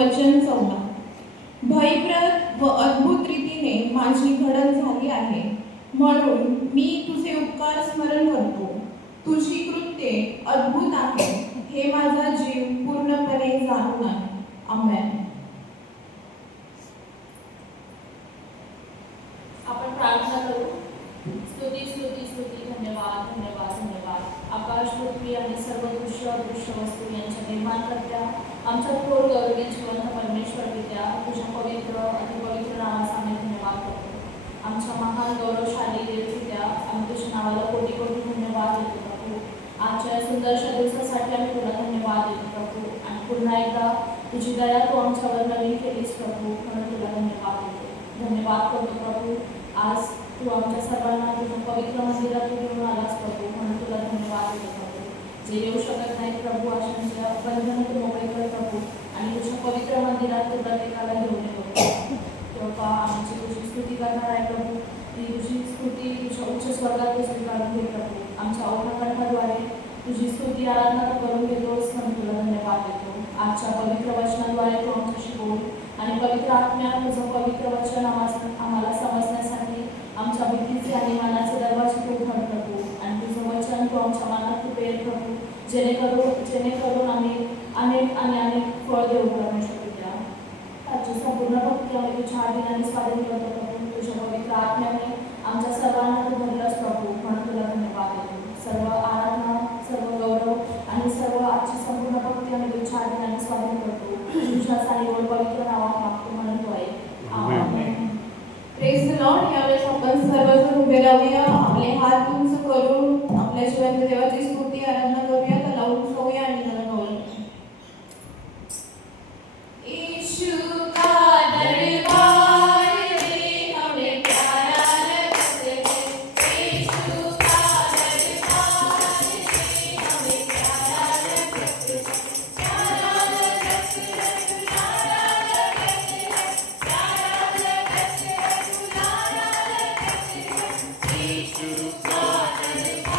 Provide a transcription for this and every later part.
वचन संवाद. भयप्रद व अद्भुत रीतीने माझी घडण झाली आहे, म्हणून मी तुझे उपकार स्मरण करतो. तुझी कृत्ये अद्भुत आहे, हे माझा जीव पूर्णपणे जाणून आहे. आमेन. आपण प्रार्थना करू. स्तुती स्तुती स्तुती, धन्यवाद धन्यवाद धन्यवाद. आकाश, पृथ्वी आणि सर्व दृश्य अदृश्य वस्तू यांच्या निर्माणकर्त्या आमच्या थोर गौरवी जिवंत परमेश्वर पित्या, तुझ्या पवित्र अतिपवित्र नावाचा आम्ही धन्यवाद करतो. आमच्या महान गौरवशाली देव पित्या, आम्ही तुझ्या नावाला कोटी कोटी धन्यवाद देतो प्रभू. आजच्या या सुंदरशा दिवसासाठी आम्ही तुला धन्यवाद देतो प्रभू. आणि पुन्हा एकदा तुझी दया तू आमच्यावर नवीन केलीस प्रभू, म्हणून तुला धन्यवाद देतो. धन्यवाद करतो प्रभू. आज तू आमच्या सर्वांना तुझ्या पवित्र मंदिरात घेऊन आलास प्रभू, म्हणून तुला धन्यवाद देतो प्रभू. जे येऊ शकत नाही प्रभू, आशांच्या बंधन तू मोकळे कर प्रभू, आणि तुझ्या पवित्र मंदिरात तू प्रत्येकाला घेऊन येतो तेव्हा आमची तुझी स्तुती करणार आहे प्रभू. ती तुझी स्तुती तुझ्या उच्च स्वर्गात तू स्वीकारून घे प्रभू. आमच्या अवघाकंठाद्वारे तुझी स्तुती आराधना तू करून घेतोस, म्हणून तुला धन्यवाद देतो. आजच्या पवित्र वचनाद्वारे तू आमच्याशी बोल, आणि पवित्र आत्म्यात तुझं पवित्र वचन आम्हाला समजण्यासाठी आमच्या बुद्धीचे आणि मनाचे दरवाजे तू उघड प्रभू, आणि तुझं वचन तू आमच्या मनात तू पेर प्रभू, जेणेकरून आम्ही अनेक फळ देऊ परमेश्वर पित्या. आजची संपूर्ण भक्ती आम्ही तुझ्या आधीनाने स्वाधीन करतो प्रभू. तुझ्या पवित्र आत्म्याने आमच्या सर्वांना तू भरलंस प्रभू, म्हणून तुला धन्यवाद देतो. सर्व आराधना, सर्व गौरव आणि सर्व आजची संपूर्ण भक्ती आम्ही तुझ्या आधीनाने स्वाधीन करतो. तुझ्याच आणि गोड पवित्र नावात मागतो, म्हणून तू आहे. आमेन. Praise the Lord. यावेळेस आपण सर्वजण उभे राहूया, आपले हात उंच करून आपल्या जिवंत देवाची स्तुती आराधना करूया. त्याला उंच होऊया आणि त्याला गौरव. यीशु का दरबार में हमें प्यारा लगता है, यीशु का दरबार में हमें प्यारा लगता है, प्यारा लगता है, प्यारा लगता है, प्यारा लगता है, प्यारा लगता है, यीशु का दरबार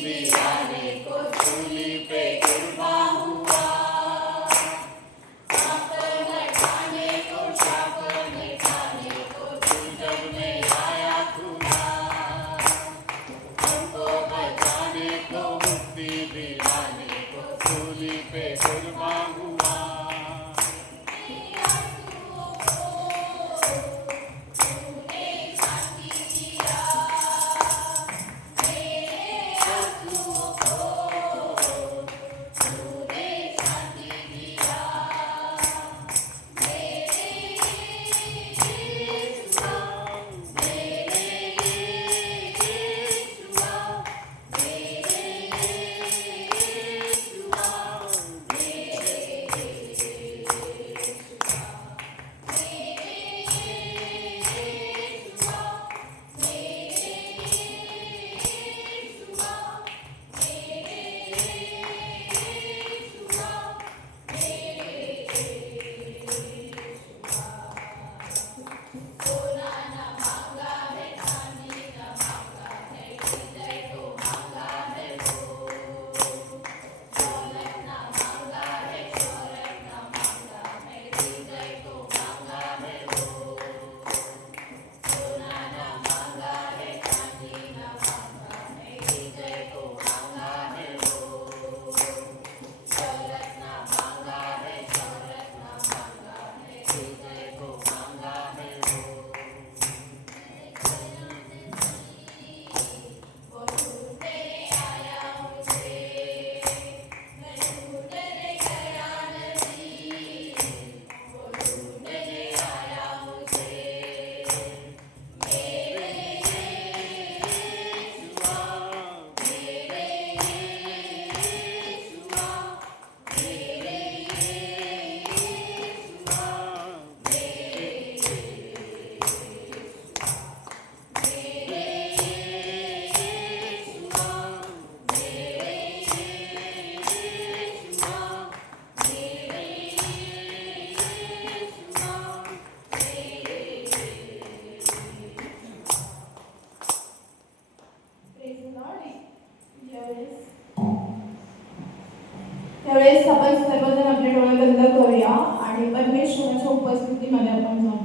दीवाने को सूली पे कुर्बा हुआ। शाप लटाने को तू जग में आया खुदा। हमको बचाने को मुक्ति दिलाने को सूली पे कुर्बा हुआ। त्यावेळेस आपण सर्वजण आपले डोळे बंद करूया आणि परमेश्वराच्या उपस्थितीमध्ये आपण जाऊ.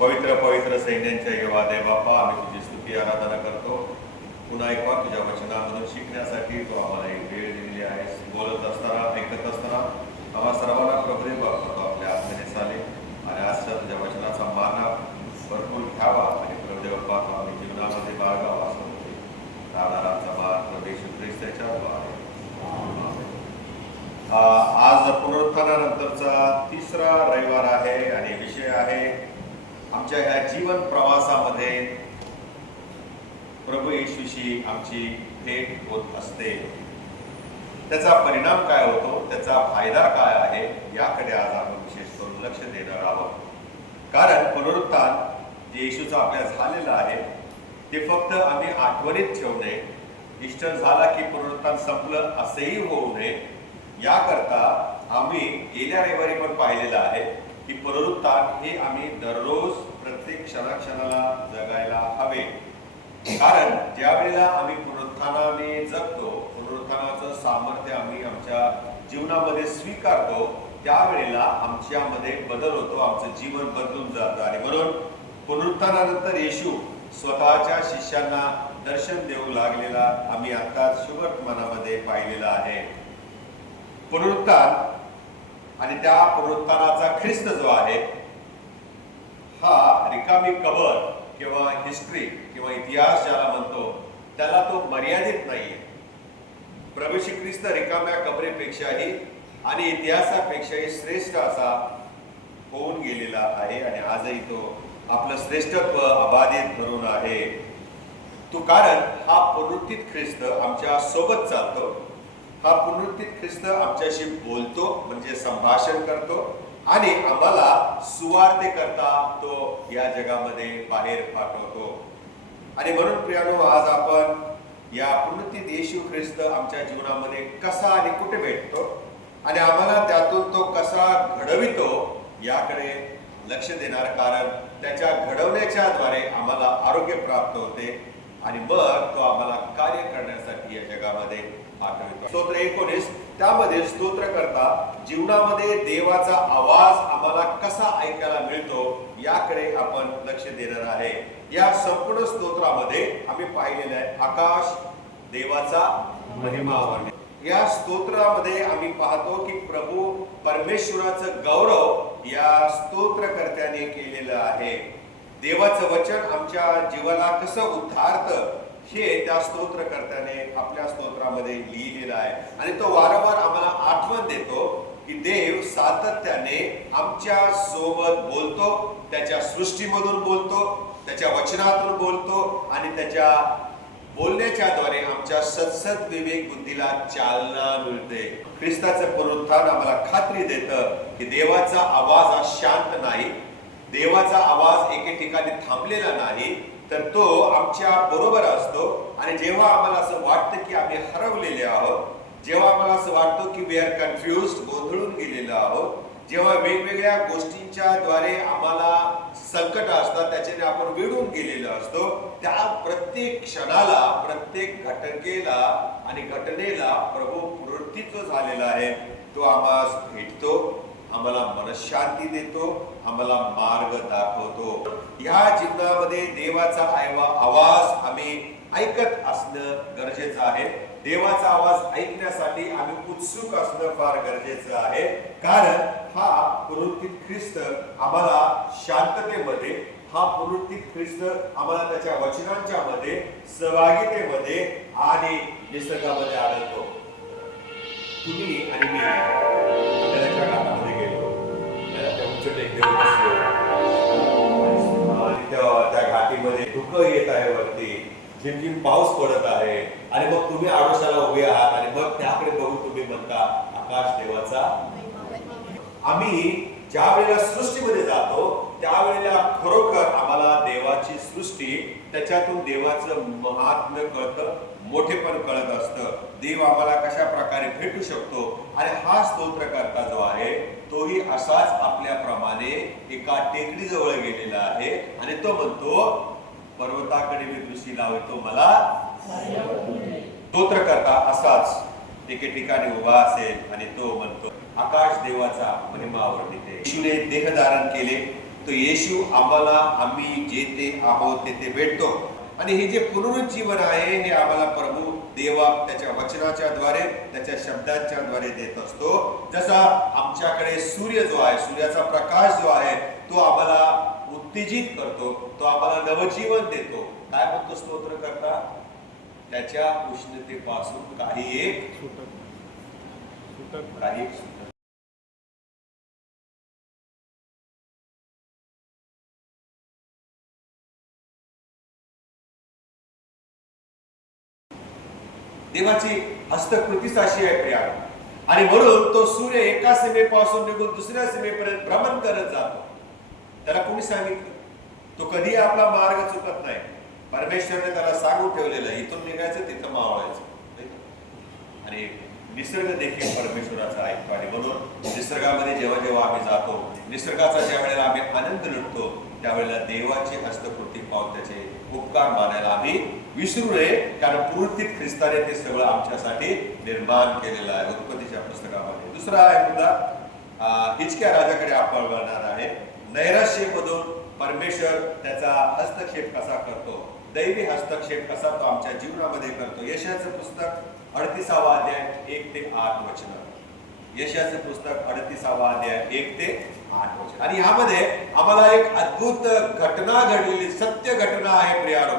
पवित्र पवित्र सैन्यांच्या येवा देव बाप्पा, आम्ही तुझी स्तुती आराधना करतो. पुन्हा एक वार तुझ्या वचनामधून शिकण्यासाठी तू आम्हाला एक वेळ दिलेली आहेस. बोलत असताना, ऐकत असताना आम्हा सर्वांना प्रभू बाप्पा तो आपल्या आत्मेने चाले आणि आजच्या तुझ्या वचनाचा मान भरपूर घ्यावा आणि प्रभू बाप्पा तो आम्ही जीवनामध्ये बाळगावा असं होते. राहणाराचा मान प्रभू येशू ख्रिस्ताच्या द्वारे. आज पुनरुत्थानानंतरचा तिसरा रविवार आहे आणि विषय आहे आमच्या ह्या जीवन प्रवासामध्ये प्रभू येशूशी आमची भेट होत असते. त्याचा परिणाम काय होतो, त्याचा फायदा काय आहे, याकडे आज आपण विशेष करून लक्ष देणार आहोत. कारण पुनरुत्थान जे येशूचं आपल्या झालेलं आहे ते फक्त आम्ही आठवणीत ठेवणे, ईस्टर झाला की पुनरुत्थान संपलं असंही होऊ नये, याकरता आम्ही गेल्या रविवारी पण पाहिलेलं आहे की पुनरुत्थान हे आम्ही दररोज प्रत्येक क्षणाक्षणाला जगायला हवे. कारण ज्या वेळेला आम्ही पुनरुत्थानाने जगतो, पुनरुत्थानाचं सामर्थ्य आम्ही आमच्या जीवनामध्ये स्वीकारतो, त्यावेळेला आमच्यामध्ये बदल होतो, आमचं जीवन बदलून जातं. आणि म्हणून पुनरुत्थानानंतर येशू स्वतःच्या शिष्यांना दर्शन देऊ लागलेला आम्ही आत्ताच शुभवर्तमानामध्ये पाहिलेला आहे. पुनरुत्थान आणि त्या पुनरुत्थानाचा ख्रिस्त जो आहे हा रिकामी कबर किंवा हिस्ट्री किंवा इतिहास ज्याला म्हणतो त्याला तो मर्यादित नाहीये. प्रभू श्री ख्रिस्त रिकाम्या कबरेपेक्षाही आणि इतिहासापेक्षाही श्रेष्ठ असा होऊन गेलेला आहे आणि आजही तो आपलं श्रेष्ठत्व अबाधित धरून आहे. तो कारण हा पुनरुत्थित ख्रिस्त आमच्या सोबत चालतो, हा पुनरुत्थित ख्रिस्त आमच्याशी बोलतो म्हणजे संभाषण करतो आणि आम्हाला सुवार्ते करता तो या जगामध्ये बाहेर पाठवतो. आणि म्हणून प्रियानो, आज आपण या पुनरुत्थित येशू ख्रिस्त आमच्या जीवनामध्ये कसा आणि कुठे भेटतो आणि आम्हाला त्यातून तो कसा घडवितो याकडे लक्ष देणार. कारण त्याच्या घडवण्याच्या द्वारे आम्हाला आरोग्य प्राप्त होते आणि मग तो आम्हाला कार्य करण्यासाठी या जगामध्ये पाठवतो. स्तोत्र 19 त्यामध्ये स्तोत्रकर्ता जीवनामध्ये देवाचा आवाज आम्हाला कसा ऐकायला मिळतो याकडे आपण लक्ष देणार आहे. या संपूर्ण स्तोत्रामध्ये आम्ही पाहिलेलं आहे आकाश देवाचा महिमा वर्णन. या स्तोत्रामध्ये आम्ही पाहतो की प्रभू परमेश्वराचं गौरव या स्तोत्रकर्त्याने केलेलं आहे. देवाचं वचन आमच्या जीवाला कसं उद्धारतं हे त्या स्तोत्रकर्त्याने आपल्या स्तोत्रामध्ये लिहिलेलं आहे आणि तो वारंवार आम्हाला आठवण देतो की देव सातत्याने आमच्या सोबत बोलतो, त्याच्या सृष्टीमधून बोलतो, त्याच्या वचनातून बोलतो आणि त्याच्या बोलण्याच्या द्वारे आमच्या सतसत विवेक बुद्धीला चालना मिळते. ख्रिस्ताचं पुनरुत्थान आम्हाला खात्री देतं की देवाचा आवाज हा शांत नाही, देवाचा आवाज एके ठिकाणी थांबलेला नाही, तर तो आमच्या बरोबर असतो. आणि जेव्हा आम्हाला असं वाटतं की आम्ही हरवलेले आहोत, जेव्हा आम्हाला असं वाटतं की वी आर कन्फ्युज्ड, गोंधळून गेलेलो आहोत, जेव्हा वेगवेगळ्या गोष्टींच्या द्वारे आम्हाला संकट असतात, त्याच्याने आपण वेढून गेलेलो असतो, त्या प्रत्येक क्षणाला, प्रत्येक घटनेला आणि घटनेला प्रभू प्रवृत्तीच झालेला आहे तो आम्हाला भेटतो, आम्हाला मनशांती देतो, आम्हाला मार्ग दाखवतो. ह्या जीवनामध्ये देवाचा आवाज आम्ही ऐकत असणं गरजेचं आहे. देवाचा आवाज ऐकण्यासाठी आम्ही उत्सुक असणं फार गरजेचं आहे. कारण हा पुनरुत्थित ख्रिस्त आम्हाला शांततेमध्ये, हा पुनरुत्थित ख्रिस्त आम्हाला त्याच्या वचनांच्या मध्ये, सहभागितेमध्ये आणि निसर्गामध्ये आढळतो. तुम्ही आणि मी त्याच्या घाटामध्ये गेलो, त्या उंच टेकडीवर बसलो आणि त्या घाटीमध्ये धुकं येत आहे, वरती झिमझिम पाऊस पडत आहे आणि मग तुम्ही आडोशाला उभे आहात आणि मग त्याकडे बघून तुम्ही म्हणता आकाश देवाचा. आम्ही ज्या वेळेला सृष्टीमध्ये जातो त्यावेळेला खरोखर आम्हाला देवाची सृष्टी, त्याच्यातून देवाचं महात्म्य कळतं, मोठेपण कळत असतं, देव आम्हाला कशा प्रकारे भेटू शकतो. आणि हा स्तोत्रकर्ता जो आहे तोही असाच आपल्याप्रमाणे एका टेकडीजवळ गेलेला आहे आणि तो म्हणतो पर्वताकडे मी दृष्टी लावतो मला. स्तोत्रकर्ता असाच एके ठिकाणी उभा असेल आणि तो म्हणतो आकाश देवाचा महिमा वर्णिते. येशूने देह धारण केले, तो येशू आम्हाला आम्ही जे ते आहोत ते भेटतो. आणि हे जे पुनरुज्जीवन आहे हे आम्हाला प्रभू देवा त्याच्या वचनाच्या द्वारे त्याच्या शब्दांच्या द्वारे देत असतो. जसा आमच्याकडे सूर्य जो आहे, सूर्याचा प्रकाश जो आहे तो आम्हाला उत्तेजित करतो, तो आम्हाला नवजीवन देतो. काय म्हणतो स्तोत्र करता? त्याच्या उष्णतेपासून काही एक काही देवाची हस्तकृतीच अशी आहे प्रिया. आणि म्हणून तो सूर्य एका सीमेपासून निघून दुसऱ्या सीमेपर्यंत भ्रमण करत जातो. त्याला कोणी सांगितलं? तो कधी आपला मार्ग चुकत नाही. परमेश्वरने त्याला सांगून ठेवलेलं आहे, इथून निघायचं तिथं मावळायचं. आणि निसर्ग देखील परमेश्वराचा ऐकतो. आणि म्हणून निसर्गामध्ये जेव्हा जेव्हा आम्ही जातो, निसर्गाचा ज्या वेळेला आम्ही आनंद लुटतो, त्यावेळेला देवाची हस्तकृती पाहून त्याचे उपकार मानायला आम्ही विसरू नये. कारण पूर्तीत ख्रिस्ताने ते सगळं आमच्यासाठी निर्माण केलेलं आहे उत्पत्तीच्या पुस्तकामध्ये. दुसरा आहे मुद्दा, हिजकिया राजाकडे आपण वळणार आहे. नैराश्यमधून परमेश्वर त्याचा हस्तक्षेप कसा करतो, दैवी हस्तक्षेप कसा तो आमच्या जीवनामध्ये करतो. यशाचं पुस्तक 38वा अध्याय 1 ते 8 वचन. यशाचं पुस्तक 38वा अध्याय 1 ते 8 वचन. आणि यामध्ये आम्हाला एक अद्भुत घटना घडलेली, सत्य घटना आहे प्रियारो,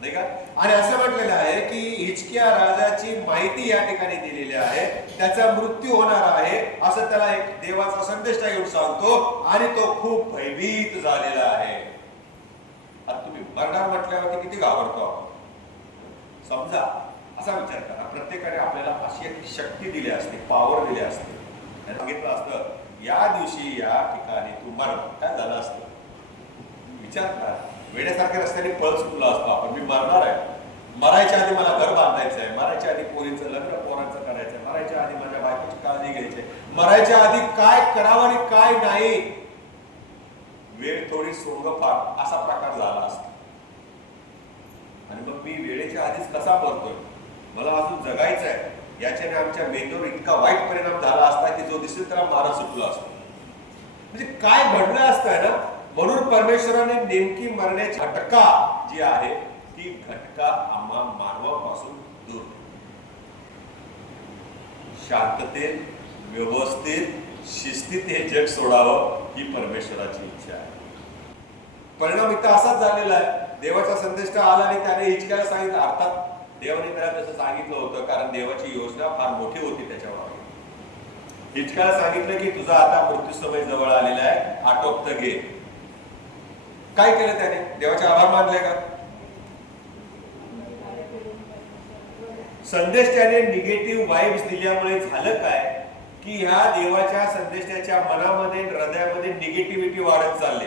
नाही का? आणि असं म्हटलेलं आहे की हिजकिया राजाची माहिती या ठिकाणी दिलेली आहे. त्याचा मृत्यू होणार आहे असं त्याला एक देवाचा संदेश येऊन सांगतो. आणि तो खूप भयभीत झालेला आहे. आता तुम्ही मरणार म्हटल्यावरती किती घाबरतो आपण. समजा असा विचार करा, प्रत्येकाने आपल्याला अशी एक शक्ती दिली असते, पॉवर दिली असते, सांगितलं असतं या दिवशी या ठिकाणी तू मर, काय झालं असतं? विचार करा. वेड्यासारख्या रस्त्याने पळ चुकला असतो आपण. मी मरणार आहे, मरायच्या आधी मला घर बांधायचं आहे, मरायच्या आधी पोरींचं लग्न पोरांचं करायचं आहे, मरायच्या आधी माझ्या बायकोची काळजी घ्यायची आहे, मरायच्या आधी काय करावं आणि काय नाही, वेळ थोडी सोंग फार असा प्रकार झाला असतो. आणि मग मी वेळेच्या आधीच कसा मरतोय, मला अजून जगायचं आहे, याच्याने आमच्या मेंदूवर इतका वाईट परिणाम झाला असता की जो दिसेल त्याला मारा सुटला असतो. म्हणजे काय घडलं असतं ना. म्हणून परमेश्वराने नेमकी मरण्याची घटका जी आहे ती घटका आम्हा मानवापासून दूर, शांततेत, व्यवस्थित, शिस्तीत हे जग सोडावं ही परमेश्वराची इच्छा आहे. परिणाम इथं असाच झालेला आहे. देवाचा संदेश आला आणि त्याने हिजकियाला सांगितलं. अर्थात देवाने त्याला तसं सांगितलं होतं कारण देवाची योजना फार मोठी होती त्याच्यावर. हिजकियाला सांगितलं की तुझा आता मृत्यू समय जवळ आलेला आहे, आटोपत घे. काय केलं त्याने? देवाचे आभार मानले का? संदेश त्याने निगेटिव्ह वाईब्स दिल्यामुळे झालं काय की ह्या देवाच्या संदेशाच्या मनामध्ये, हृदयामध्ये निगेटिव्हिटी वाढत चालली.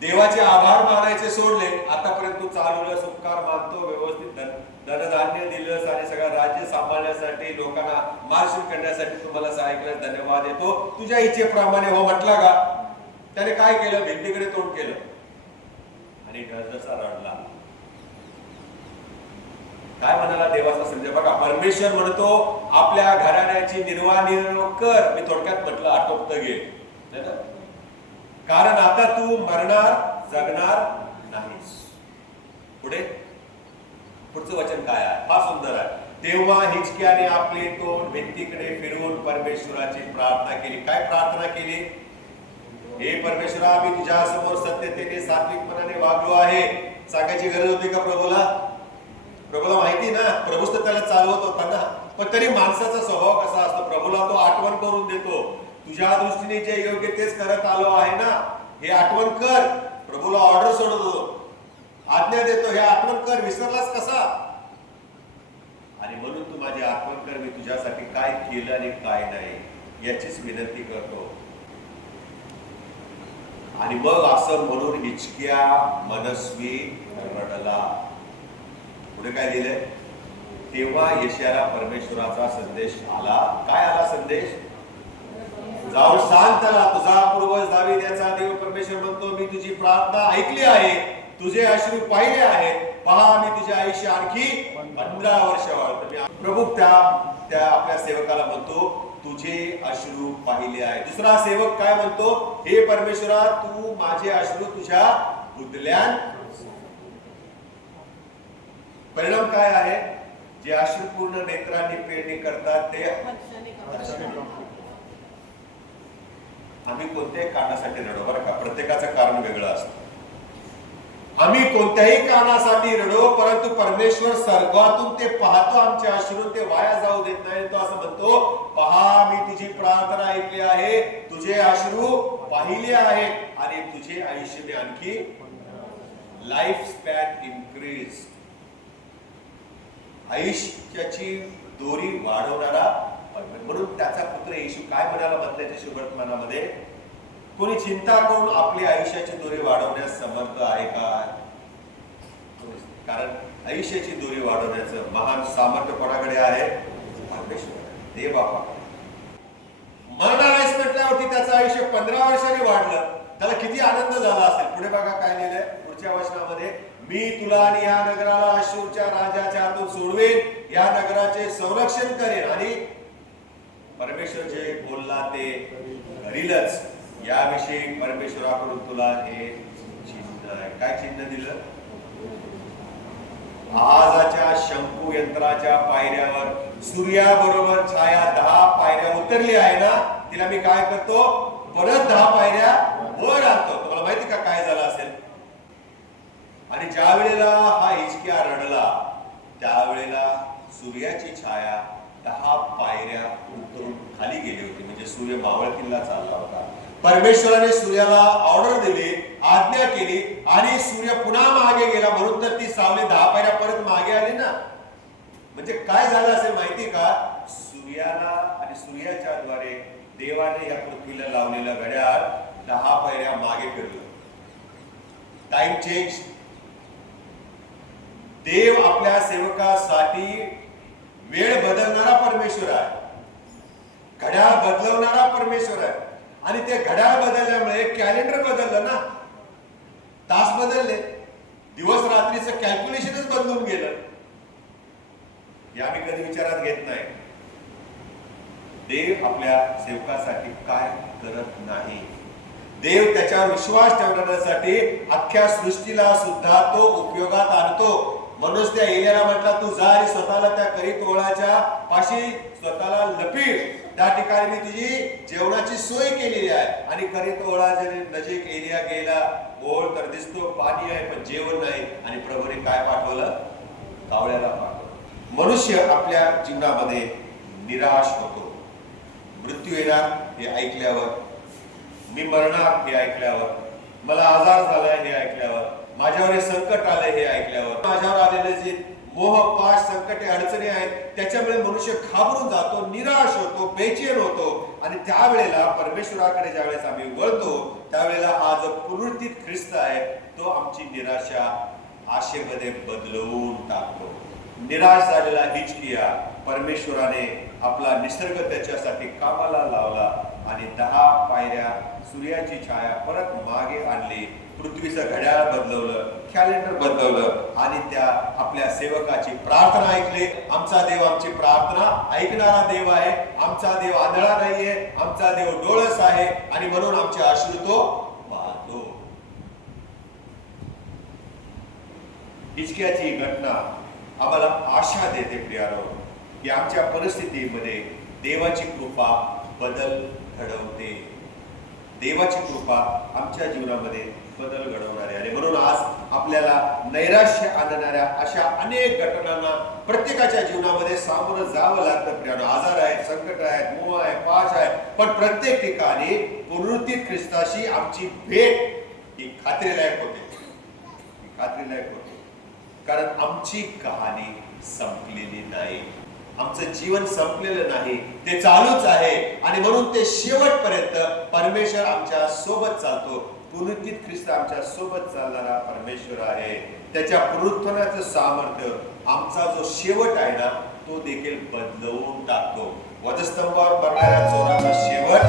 देवाचे आभार मानायचे सोडले. आतापर्यंत तू चालवलं, उपकार मानतो, व्यवस्थित धनधान्य दिलंस आणि सगळं राज्य सांभाळण्यासाठी, लोकांना मार्गदर्शन करण्यासाठी तुम्हाला सांगितलं, धन्यवाद देतो, तुझ्या इच्छेप्रमाणे हो म्हटला का? त्याने काय केलं? भिंतीकडे तोंड केलं आणि ढळढळसा रडला. काय म्हणाला देवाचा संदेश बघा. परमेश्वर म्हणतो आपल्या घराण्याची निर्वाह कर. मी थोडक्यात म्हटलं आटोपत घे. कारण आता तू मरणार, जगणार नाहीस. पुढचं वचन काय आहे? फार सुंदर आहे. तेव्हा हिजकियाने आपले तोंड भिंतीकडे फिरवून परमेश्वराची प्रार्थना केली. काय प्रार्थना केली? हे परमेश्वरा, मी तुझ्या समोर सत्यतेने, सात्विकपणाने वागलो आहे. सांगायची गरज होती का प्रभूला? प्रभूला माहिती ना, प्रभूच तर त्याला चालवत होता ना. पण तरी माणसाचा स्वभाव कसा असतो, प्रभूला तो आठवण करून देतो. तुझ्या दृष्टीने जे योग्य तेच करत आलो आहे ना, हे आठवण कर. प्रभूला ऑर्डर सोडतो, आज्ञा देतो, हे आठवण कर. विसरलास कसा? आणि म्हणून तू माझी आठवण कर, मी तुझ्यासाठी काय केलं आणि काय नाही याचीच विनंती करतो. आणि मग असं म्हणून हिजकिया मनस्वी रडला. पुढे काय लिहिलंय? तेव्हा यशायाला परमेश्वराचा संदेश आला. काय आला संदेश? जाऊन सांग त्याला, तुझा पूर्वज दावीद याचा देव परमेश्वर म्हणतो, मी तुझी प्रार्थना ऐकली आहे, तुझे अश्रू पाहिले आहेत. पहा, मी तुझ्या आयुष्य आणखी 15 वर्ष वाढतो. प्रभू त्या आपल्या सेवकाला म्हणतो, तुझे अश्रू पाहिले आहे. दुसरा सेवक काय म्हणतो, हे परमेश्वरा तू माझे अश्रू तुझ्या बुदल्यान. परिणाम काय आहे, जे अश्रुपूर्ण नेत्रांनी पेरणी करतात ते आम्ही कोणत्याही कारणासाठी रडो बरं का, प्रत्येकाचं कारण वेगळं असतं. आम्ही कोणत्याही कारणासाठी रडो, परंतु परमेश्वर स्वर्गातून ते पाहतो आमचे अश्रू, ते वाया जाऊ देत नाही. तो असं म्हणतो, पहा मी तुझी प्रार्थना ऐकली आहे, तुझे अश्रू पाहिले आहेत आणि तुझे आयुष्य आणखी लाईफ स्पॅन इन्क्रीज. आयुष्याची दोरी वाढवणारा. म्हणून त्याचा पुत्र येशू काय म्हणाला मत्थ्याच्या शुभवर्तमानामध्ये, कोणी चिंता करून आपली आयुष्याची दोरी वाढवण्यास समर्थ आहे का? कारण आयुष्याची दोरी वाढवण्याचं महान सामर्थ्य कोणाकडे आहे? परमेश्वर, देव बापा. मरणालाच म्हटल्यावरती त्याचं आयुष्य 15 वर्षांनी वाढलं, त्याला किती आनंद झाला असेल. पुढे बघा काय लिहिलंय पुढच्या वचनामध्ये, मी तुला आणि या नगराला अश्शूरच्या राजाच्या हातून सोडवेन, या नगराचे संरक्षण करेन आणि परमेश्वर जे बोलला ते करीलच. याविषयी परमेश्वराकडून तुला हे चिन्ह आहे. काय चिन्ह दिलं? आहाजाच्या शंकू यंत्राच्या पायऱ्यावर सूर्याबरोबर छाया 10 पायऱ्या उतरली आहे ना, तिला मी काय करतो, परत 10 पायऱ्या वर आणतो. तुम्हाला माहिती का काय झालं असेल? आणि ज्या वेळेला हा हिजकिया रडला, त्यावेळेला सूर्याची छाया 10 पायऱ्या उतरून खाली गेली होती. म्हणजे सूर्य मावळतीला चालला होता. परमेश्वराने सूर्याला ऑर्डर दिली, आज्ञा केली आणि सूर्य पुन्हा मागे गेला. म्हणून तर ती सावली 10 पायऱ्या परत मागे आली ना. म्हणजे काय झालं असेल माहिती का? सूर्याला आणि सूर्याच्या द्वारे देवाने या पृथ्वीला लावलेला घड्याळ 10 पायऱ्या मागे फिरलं. Time change. देव आपल्या सेवकासाठी वेळ बदलणारा परमेश्वर आहे, घड्याळ बदलवणारा परमेश्वर आहे. आणि ते घड्याळ बदलल्यामुळे कॅलेंडर बदललं ना, तास बदलले, दिवस रात्रीचं कॅल्क्युलेशनच बदलून गेलं. हे आम्ही कधी विचारात घेत नाही. देव आपल्या सेवकासाठी काय करत नाही. देव त्याच्यावर विश्वास ठेवण्यासाठी अख्ख्या सृष्टीला सुद्धा तो उपयोगात आणतो. म्हणून त्या एलियाला म्हटला, तू जा आणि स्वतःला त्या करीत ओळाच्या पाशी स्वतःला लपीट. त्या ठिकाणी मी तुझी जेवणाची सोय केलेली आहे. आणि करीत ओळाच्या नजीक एलिया गेला. ओळ तर दिसतो, पाणी आहे पण जेवण नाही. आणि प्रभूने काय पाठवलं? कावळ्याला पाठवलं. मनुष्य आपल्या जीवनामध्ये निराश होतो. मृत्यू येणार हे ऐकल्यावर, मी मरणार हे ऐकल्यावर, मला आजार झालाय हे ऐकल्यावर, माझ्यावर हे संकट आलंय हे ऐकल्यावर, माझ्यावर आलेले जे मोह पाश संकटे अडचणी आहेत त्याच्यामुळे मनुष्य घाबरून जातो, निराश होतो, बेचैन होतो. आणि त्यावेळेला परमेश्वराकडे ज्यावेळेस आम्ही वळतो, त्यावेळेला हा जो पुनरुत्थित ख्रिस्त आहे तो आमची निराशा आशेमध्ये बदलवून टाकतो. निराश झालेला हिजकिया परमेश्वराने आपला निसर्ग त्याच्यासाठी कामाला लावला आणि 10 पायऱ्या सूर्याची छाया परत मागे आणली. पृथ्वीचं घड्याळ बदलवलं, कॅलेंडर बदलवलं आणि त्या आपल्या सेवकाची प्रार्थना ऐकली. आमचा देव आमची प्रार्थना ऐकणारा देव आहे. आमचा देव आंधळा नाहीये, आमचा देव डोळस आहे आणि म्हणून आमचे अश्रू तो पाहतो. हिजकियाची घटना आम्हाला आशा देते प्रियानो, की आमच्या परिस्थितीमध्ये देवाची कृपा बदल घडवते. देवाची कृपा आमच्या जीवनामध्ये बदल घडवणारे आहे. म्हणून आज आपल्याला नैराश्य आणणाऱ्या अशा अनेक घटनांना प्रत्येकाच्या जीवनामध्ये सामोरं जावं लागतं प्रियानो. आजार आहेत, संकट आहेत, मोह आहे, पाश आहे, पण प्रत्येक ठिकाणी पुनरुत्थित ख्रिस्ताशी आमची भेट ही खात्रीलायक होते. खात्रीलायक होते, कारण आमची कहाणी संपलेली नाही. आमचं जीवन संपलेलं नाही, ते चालूच आहे. आणि म्हणून ते शेवटपर्यंत परमेश्वर आमच्या सोबत चालतो. पुनरुत्थित ख्रिस्त आमच्या सोबत चालणारा परमेश्वर आहे. त्याच्या पुनरुत्थानाचं सामर्थ्य आमचा जो शेवट आहे ना, तो देखील बदलवून टाकतो. वधस्तंभावर मरणाऱ्या चोराचा शेवट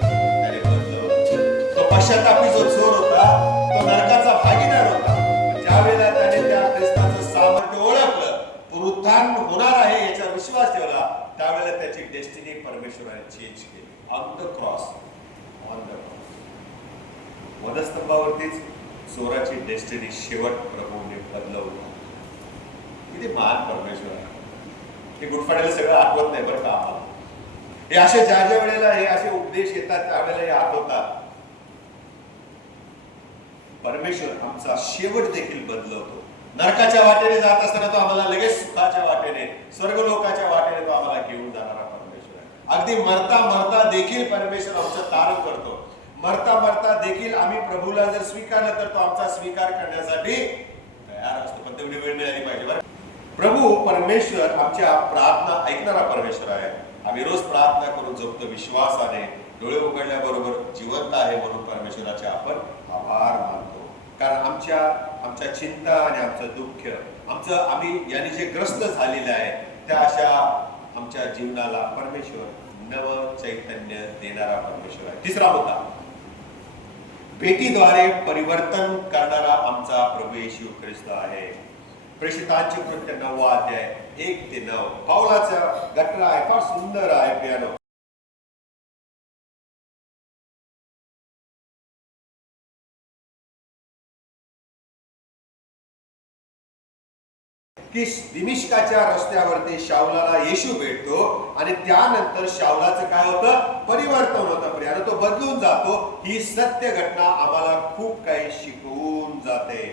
त्याने बदलवला. तो पश्चातापी जो चोर होता तो नरकाचा भागीदार होता. ज्या वेळेला त्याने त्या ख्रिस्ताचं सामर्थ्य ओळखलं, पुनरुत्थान होणार आहे याचा विश्वास ठेवला, त्यावेळेला त्याची डेस्टिनी परमेश्वराने चेंज केली ऑन द क्रॉस. वधस्तंभावरतीच चोराची डेस्टिनी शेवट प्रभूने बदलवला. किती महान परमेश्वर आहे. हे गुडफाड्याला सगळं आठवत नाही बरं का आम्हाला. हे असे ज्या ज्या वेळेला हे असे उपदेश येतात त्यावेळेला हे आठवतात. परमेश्वर आमचा शेवट देखील बदलवतो. नरकाच्या वाटेने जात असताना तो आम्हाला लगेच सुखाच्या वाटेने, स्वर्गलोकाच्या वाटेने तो आम्हाला घेऊन जाणारा परमेश्वर आहे. अगदी मरता मरता देखील परमेश्वर आमचं तारण करतो. मरता मरता देखील आम्ही प्रभूला जर स्वीकारलं तर तो आमचा स्वीकार करण्यासाठी तयार असतो. पण तेवढी वेळ मिळाली पाहिजे बरं. प्रभू परमेश्वर आमच्या प्रार्थना ऐकणारा परमेश्वर आहे. आम्ही रोज प्रार्थना करून जगतो विश्वासाने. डोळे उघडल्याबरोबर जिवंत आहे म्हणून परमेश्वराचे आपण आभार मानतो. कारण आमच्या चिंता आणि आमचं दुःख, आम्ही याने जे ग्रस्त झालेले आहे त्या अशा आमच्या जीवनाला परमेश्वर नव चैतन्य देणारा परमेश्वर आहे. तिसरा मुद्दा, भेटीद्वारे परिवर्तन करणारा आमचा प्रभू येशू ख्रिस्त आहे. प्रेषितांचे कृत्य 9 अध्याय 1 ते 9 पाऊलाचा घटना आहे. फार सुंदर आहे प्रियानो. की दिमिश्काच्या रस्त्यावरती शाऊलाला येशू भेटतो आणि त्यानंतर शाऊलाचं काय होतं? परिवर्तन होतं प्रियानो. तो बदलून जातो. ही सत्य घटना आम्हाला खूप काही शिकवून जाते.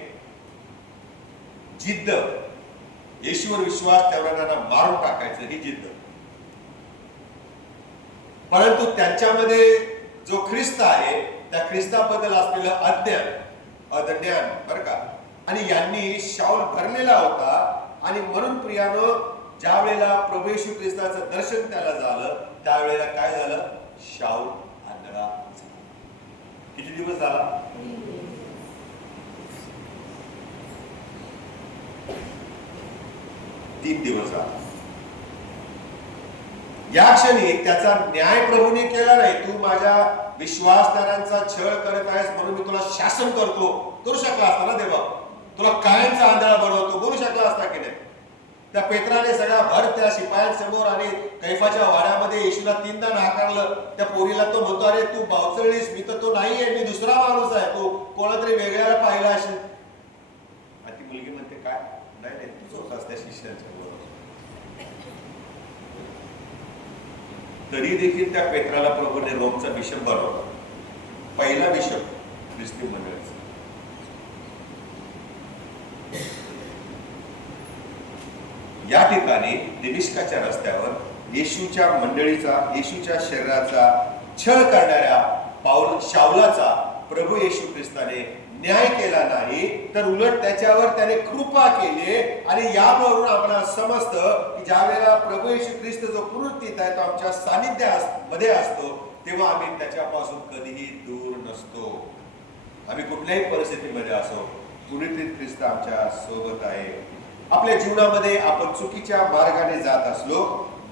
जिद्द, येशूवर विश्वास ठेवणाऱ्यांना मारून टाकायचं ही जिद्द. परंतु त्यांच्यामध्ये जो ख्रिस्त आहे त्या ख्रिस्ताबद्दल असलेलं अज्ञान बरं का. आणि यांनी शाऊल भरलेला होता. आणि म्हणून प्रियानो ज्या वेळेला प्रभू येशू ख्रिस्ताचं दर्शन त्याला झालं त्यावेळेला काय झालं? शाऊल आंधळा झाला. किती दिवस झाला? 3 दिवस झाला. या क्षणी त्याचा न्याय प्रभूने केला नाही. तू माझ्या विश्वासदारांचा छळ करत आहेस म्हणून मी तुला शासन करतो. करू शकला असता ना देवा. तुला कायमचा आंधळा बनवतो बोलू शकला असता की नाही? त्या पेत्राने सगळ्या भर त्या शिपायांसमोर आणि कैफाच्या वाड्यामध्ये येशूला 3दा नाकारलं. त्या पोरीला तो म्हणतो, अरे तू बावचळलीस, मी तर तो नाहीये, मी दुसरा माणूस आहे, तो कोणातरी वेगळ्याला पाहिला असेल. आणि ती मुलगी म्हणते काय? नाही तूच होतास त्या शिष्यांच्या बरोबर. तरी देखील त्या पेत्राला प्रभूने रोमचा बिशप बनवला. पहिला बिशप ख्रिस्ती मंडळाचा. या ठिकाणी दिमिश्काच्या रस्त्यावर येशूच्या मंडळीचा, येशूच्या शरीराचा छळ करणाऱ्या शाऊलाचा प्रभू येशू ख्रिस्ताने न्याय केला नाही, तर उलट त्याच्यावर त्याने कृपा केली. आणि यावरून आम्हाला समजतं की ज्या वेळेला प्रभू येशू ख्रिस्त जो पुनरुत्थित आहे तो आमच्या सानिध्यामध्ये असतो तेव्हा आम्ही त्याच्यापासून कधीही दूर नसतो. आम्ही कुठल्याही परिस्थितीमध्ये असो, पुनरुत्थित ख्रिस्त आमच्या सोबत आहे. आपल्या जीवनामध्ये आपण चुकीच्या मार्गाने जात असलो,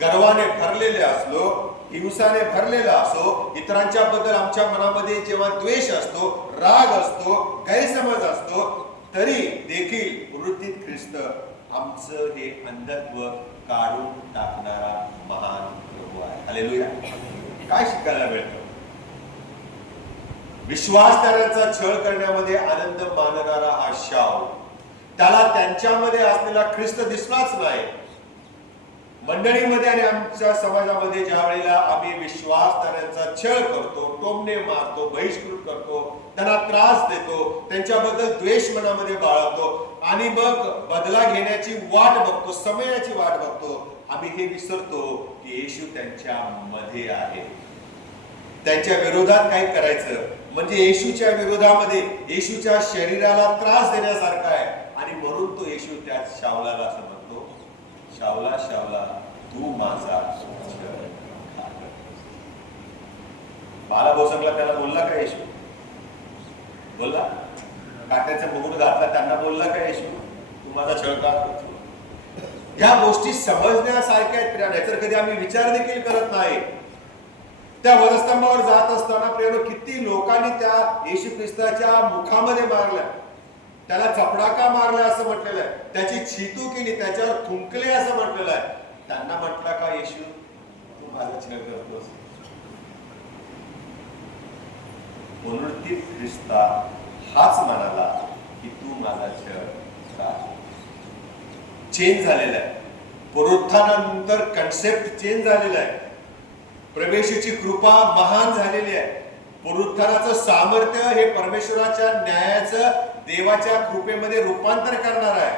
गर्वाने भरलेले असलो, हिंसाने भरलेला असो, इतरांच्या बद्दल आमच्या मनामध्ये जेव्हा द्वेष असतो, राग असतो, गैरसमज असतो, तरी देखील पुनरुत्थित ख्रिस्त आमचं हे अंधत्व काढून टाकणारा महान प्रभू आहे. हालेलुया. काय शिकायला मिळतं? विश्वासदारांचा छळ करण्यामध्ये आनंद मानणारा हा शाऊल, त्याला त्यांच्यामध्ये असलेला ख्रिस्त दिसलाच नाही. मंडळीमध्ये आणि आमच्या समाजामध्ये ज्या वेळेला आम्ही विश्वासदारांचा छळ करतो, टोमणे मारतो, बहिष्कृत करतो, त्यांना त्रास देतो, त्यांच्याबद्दल द्वेष मनामध्ये बाळगतो आणि मग बदला घेण्याची वाट बघतो, समयाची वाट बघतो, आम्ही हे विसरतो की येशू त्यांच्या मध्ये आहे. त्यांच्या विरोधात काय करायचं म्हणजे येशूच्या विरोधामध्ये येशूच्या शरीराला त्रास देण्यासारखा आहे. आणि म्हणून तो येशू त्या शाऊलाला असं म्हणतो, शाऊला शाऊला तू माझा छळ का करतोस? बालाभोसंगला त्याला बोलला का येशू? बोलला? काट्याचा मुकुट घातला त्यांना बोलला का येशू तू माझा छळ का करतो? या गोष्टी समजण्यासारख्या आहेत प्रिया. नाहीतर कधी आम्ही विचार देखील करत नाही. त्या वधस्तंभावर जात असताना प्रियानो किती लोकांनी त्या येशू ख्रिस्ताच्या मुखामध्ये मारल्या, त्याला चपडाका मारला असं म्हटलेलं आहे, त्याची छितू केली, त्याच्यावर थुंकले असं म्हटलेलं आहे. त्यांना म्हटलं का येशू तू माझा छळ करतोस. पुनरुत्थित ख्रिस्ता हाच म्हणाला की तू माझा छळ का. चेंज झालेला आहे. पुनरुत्थानानंतर कन्सेप्ट चेंज झालेला आहे. प्रवेशाची कृपा महान झालेली आहे. पुनरुत्थानाचं सामर्थ्य हे परमेश्वराच्या न्यायाचं देवाच्या कृपेमध्ये रूपांतर करणार आहे.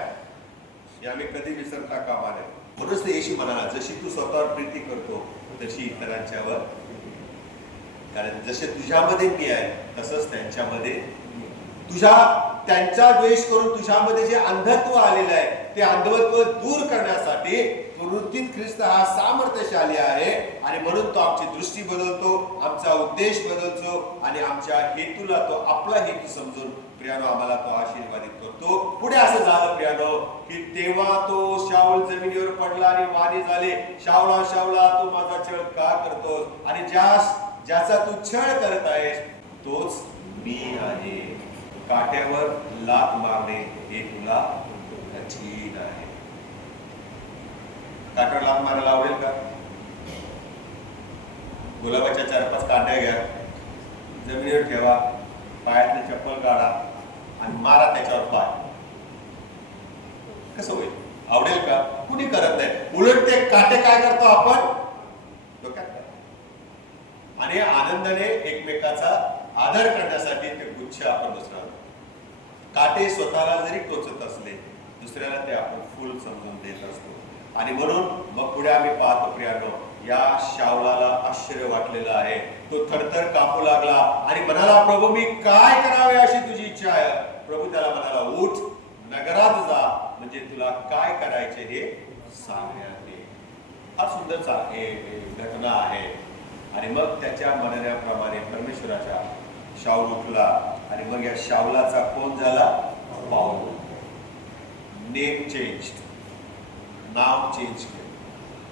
हे आम्ही कधी विसरता कामा नये. म्हणूनच ते येशू म्हणाला, जशी तू स्वतःवर प्रीती करतो तशी इतरांच्यावर, कारण जसे तुझ्यामध्ये मी आहे तसंच त्यांच्यामध्ये त्यांचा द्वेष करून तुझ्यामध्ये जे अंधत्व आलेलं आहे ते अंधत्व दूर करण्यासाठी पुनरुत्थित ख्रिस्त हा सामर्थ्यशाली आहे. आणि म्हणून तो आमची दृष्टी बदलतो, आमचा उद्देश बदलतो आणि आमच्या हेतूला तो आपला हेतू समजून प्रियानो आम्हाला तो आशीर्वादित करतो. पुढे असं झालं प्रियानो की तेव्हा तो शाऊल जमिनीवर पडला आणि वाणी झाले, शाऊला शाऊला तू माझा छळ का करतोस, आणि ज्याचा तू छळ करत आहेस तोच मी आहे. काट्यावर लात मारणे हे तुला कठीण आहे. काट्यावर लात मारायला आवडेल का? गुलाबाच्या 4-5 कांड्या घ्या, जमिनीवर ठेवा, पायातले चप्पल काढा आणि मारा त्याच्यावर पाय. कसं होईल? आवडेल का? कुणी करत नाही. उलट ते काटे काय करतो आपण डोक्यात आणि आनंदाने एकमेकाचा आदर करण्यासाठी ते गुच्छ आपण दुसऱ्याला, काटे स्वतःला जरी टोचत असले दुसऱ्याला ते आपण फुल समजून देत असतो. आणि म्हणून मग पुढे आम्ही पाहतो प्रियानो, या शाऊलाला आश्चर्य वाटलेलं आहे. तो थरथर कापू लागला आणि म्हणाला, प्रभू मी काय करावे अशी तुझी इच्छा आहे. प्रभू त्याला म्हणाला, उठ नगरात जा, म्हणजे तुला काय करायचे हे सांगण्यात येईल. हा सुंदर घटना आहे. आणि मग त्याच्या म्हणण्याप्रमाणे परमेश्वराच्या शाऊल उठला आणि मग या शाऊलाचा कोण झाला? पाऊल. नेम चेंज, नाव चेंज केलं.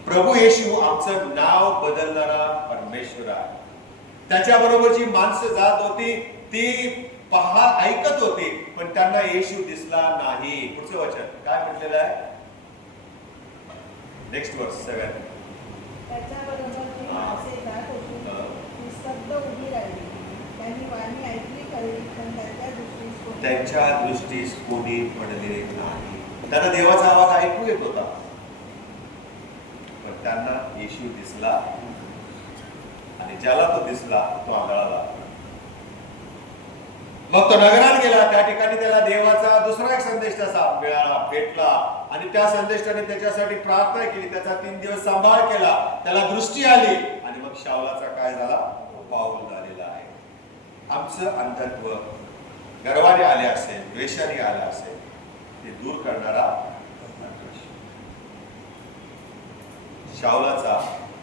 प्रभू येशू आमचं नाव बदलणारा परमेश्वर आहे. त्याच्याबरोबर जी माणसं जात होती ती ऐकत होती, पण त्यांना येशू दिसला नाही. पुढचं वचन काय म्हटलेलं आहे? नेक्स्ट वर्स 7. त्याच्याबरोबर ती माणसे जात होती, ती स्तब्ध उभी राहिली. त्यांनी वाणी ऐकली खरी, पण त्यांच्या दृष्टीस कोणी पडले नाही. त्यांना देवाचा आवाज ऐकू येत होता, पण त्यांना येशू दिसला आणि ज्याला तो दिसला तो आंधळा. मग तो नगरात गेला. त्या ठिकाणी त्याला देवाचा दुसरा एक संदेश त्याचा भेटला आणि त्या संदेशाने त्याच्यासाठी प्रार्थना केली. त्याचा 3 दिवस सांभाळ केला. त्याला दृष्टी आली आणि मग शाऊलाचा काय झाला? पाऊल झालेला आहे. आमचं अंधत्व गर्वाने आले असेल, द्वेषाने आले असेल, ते दूर करणारा शाऊलाचा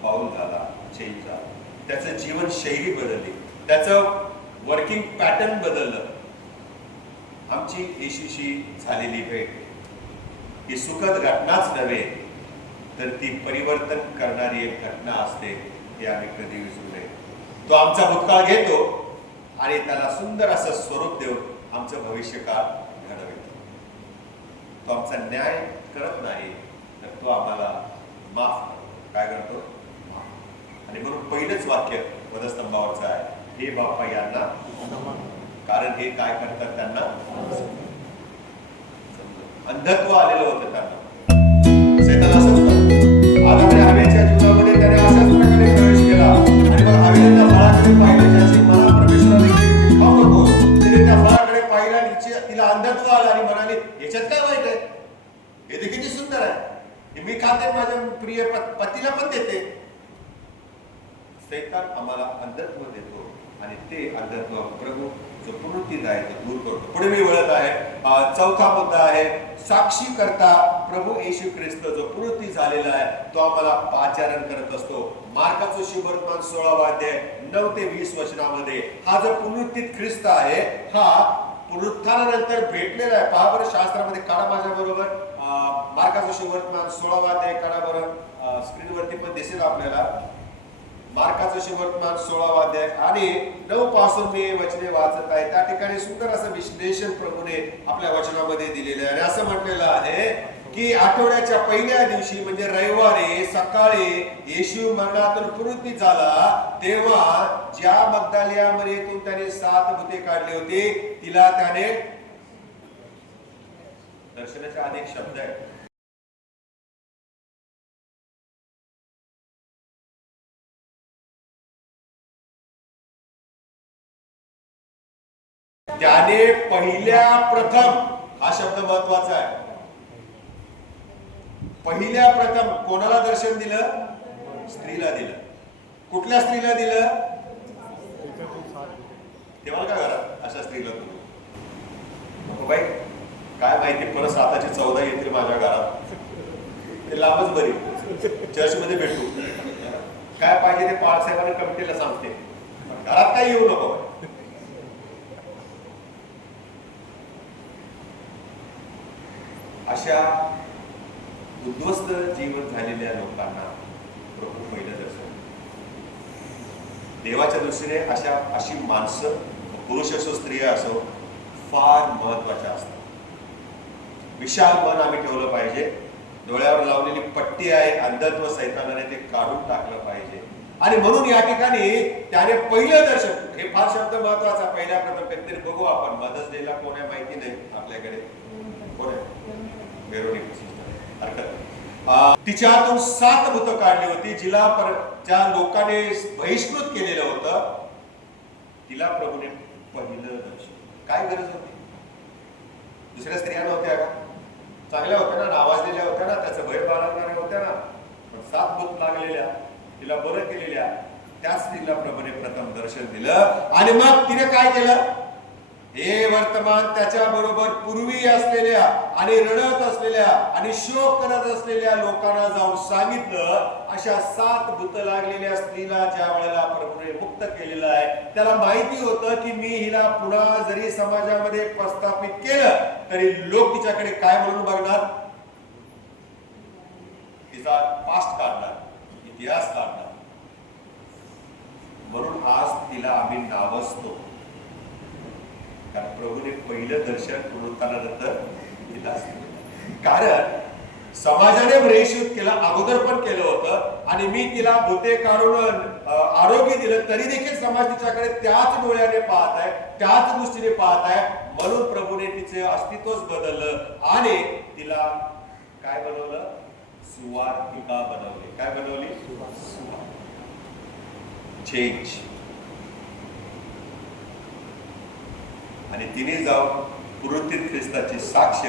पाऊल झाला, चेंज झाला. त्याचं जीवनशैली बदलली, त्याचं वर्किंग पॅटर्न बदललं. आमची येशूशी झालेली भेट ही सुखद घटनाच नव्हे, तर ती परिवर्तन करणारी एक घटना असते. हे आम्ही कधी विसरू नये. तो आमचा भूतकाळ घेतो आणि त्याला सुंदर असं स्वरूप देऊन आमचं भविष्यकाळ घडवितो. तो आमचा न्याय करत नाही, तर तो आम्हाला माफ करतो. काय करतो? आणि म्हणून पहिलंच वाक्य वधस्तंभावरचं आहे, हे बापा यांना, कारण हे काय करतात त्यांना अंधत्व आलेलं होतं त्यांना. शैतान असंच करतो. आदामने हवेच्या जीवनामध्ये त्याने अशाच प्रकारे प्रवेश केला आणि मग हवेने त्या फळाकडे पाहिलं, ज्याची मला परमेश्वराने खाऊ नको. तिने त्या फळाकडे पाहिला, तिला अंधत्व आलं आणि म्हणाली, याच्यात काय वाईट आहे? हे तर किती सुंदर आहे, हे मी खाते, माझ्या प्रिय पतीला पण देते. शैतान आम्हाला अंधत्व देतो आणि ते अंधत्व प्रभू जो पुनरुत्थित आहे तो दूर करतो. पुढे मी वळत आहे. 4था मुद्दा आहे, साक्षी करता प्रभू येशू ख्रिस्त जो पुनरुत्थित झालेला आहे तो आम्हाला पाचारण करत असतो. मार्काचं शुभवर्तमान 16 अध्याय 9 ते 20 वचनामध्ये हा जो पुनरुत्थित ख्रिस्त आहे हा पुनरुत्थानानंतर भेटलेला आहे. पहा बरं शास्त्रामध्ये, काढा माझ्या बरोबर मार्काचं शुभवर्तमान 16 अध्याय, काढा बरं, स्क्रीनवरती पण दिसेल आपल्याला. मार्काचं शुभवर्तमान 16 अध्याय आणि 9 पासून मी वचने वाचत आहे. त्या ठिकाणी सुंदर असं विश्लेषण प्रभूने आपल्या वचनामध्ये दिलेलं आहे आणि असं म्हटलेलं आहे की आठवड्याच्या पहिल्या दिवशी म्हणजे रविवारी सकाळी येशू मरणातून पुनरुत्थित झाला तेव्हा ज्या मगदलिया मरियेतून त्याने 7 भूते काढली होती तिला त्याने, दर्शनाचा अनेक शब्द आहे, त्याने पहिल्या प्रथम, हा शब्द महत्वाचा आहे, पहिल्या प्रथम कोणाला दर्शन दिलं? स्त्रीला दिलं. कुठल्या स्त्रीला दिलं? तेव्हा काय घरात अशा स्त्रीला नको बाई, काय माहिती परत 7ची 14 येतील माझ्या घरात, ते लांबच बरी, चर्च मध्ये भेटू, काय पाहिजे ते पाळ साहेबांनी कमिटीला सांगते, घरात काही येऊ नको. अशा उद्ध्वस्त जीवन झालेल्या लोकांना प्रभू पहिलं दर्शन. देवाच्या दृष्टीने अशी माणसं, पुरुष असो स्त्रिया असो, फार महत्वाच्या असतात. विशाल मन आम्ही ठेवलं पाहिजे. डोळ्यावर लावलेली पट्टी आहे अंधत्व, सैतानाने ते काढून टाकलं पाहिजे. आणि म्हणून या ठिकाणी त्याने पहिलं दर्शन, हे फार शब्द महत्वाचा, पहिल्या प्रथम. कधीतरी बघू आपण मदर्स डेला कोण आहे माहिती नाही आपल्याकडे, कोण आहे? तिच्यातून 7 भूत काढली होती, ज्या लोकांनी बहिष्कृत केलेलं होतं, तिला प्रभूने पहिलं दर्शन. काय गरज होती? दुसऱ्या स्त्रिया नव्हत्या का? चांगल्या होत्या ना, नावाजलेल्या होत्या ना, त्याचं भय बाळगणाऱ्या होत्या ना, पण 7 भूत लागलेल्या, तिला बरं केलेल्या त्या स्त्रीला प्रभूने प्रथम दर्शन दिलं. आणि मग तिने काय केलं? हे वर्तमान त्याच्या बरोबर पूर्वी असलेल्या आणि रडत असलेल्या आणि शोक करत असलेल्या लोकांना जाऊन सांगितलं. अशा 7 भूत लागलेल्या स्त्रीला ज्या वेळेला प्रभूने मुक्त केलेलं आहे, त्याला माहिती होतं की मी हिला पुन्हा जरी समाजामध्ये प्रस्थापित केलं तरी लोक तिच्याकडे काय म्हणून बघणार? तिचा पास्ट काढणार, इतिहास काढणार. म्हणून आज तिला आम्ही नावजतो, कारण प्रभूने पहिलं दर्शन पुनरुत्थानानंतर दिलं असतं. कारण समाजाने प्रेषित केलं, अगोदर पण केलं होतं, आणि मी तिला भूते काढून आरोग्य दिलं तरी देखील समाज तिच्याकडे त्याच डोळ्याने पाहत आहे, त्याच दृष्टीने पाहत आहे. म्हणून प्रभूने तिचे अस्तित्वच बदललं आणि तिला काय बनवलं? सुवार्तिका बनवली. काय बनवली? चेंज. आणि तिने जाऊन पुनरुत्थित ख्रिस्ताची साक्ष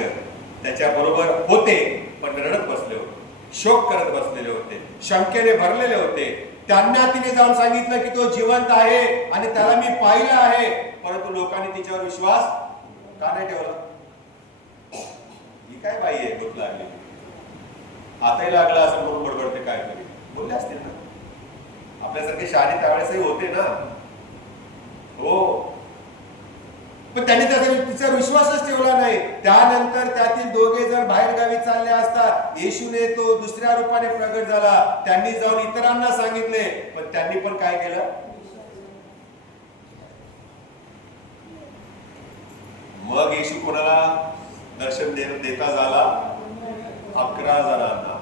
त्याच्या बरोबर होते, पण रडत बसले होते, शोक करत बसलेले होते, शंकेने भरलेले होते. त्यांना तिने जाऊन सांगितलं की तो जिवंत आहे आणि त्याला मी पाहिलं आहे, परंतु लोकांनी तिच्यावर विश्वास का नाही ठेवला? ही काय बाई आहे भूत लागली, आताही लागला असं म्हणून बडबडते, काय तरी बोलले असतील ना. आपल्यासारखे शहाणे त्यावेळेसही होते ना. हो, पण त्यांनी तिचा विश्वासच ठेवला नाही. त्यानंतर त्यातील 2 जण बाहेर गावी चालले असतात. येशूने तो दुसऱ्या रूपाने प्रगट झाला. त्यांनी जाऊन इतरांना सांगितले, पण त्यांनी पण काय केलं? मग येशू कोणाला दर्शन देता झाला? 11 जणांना.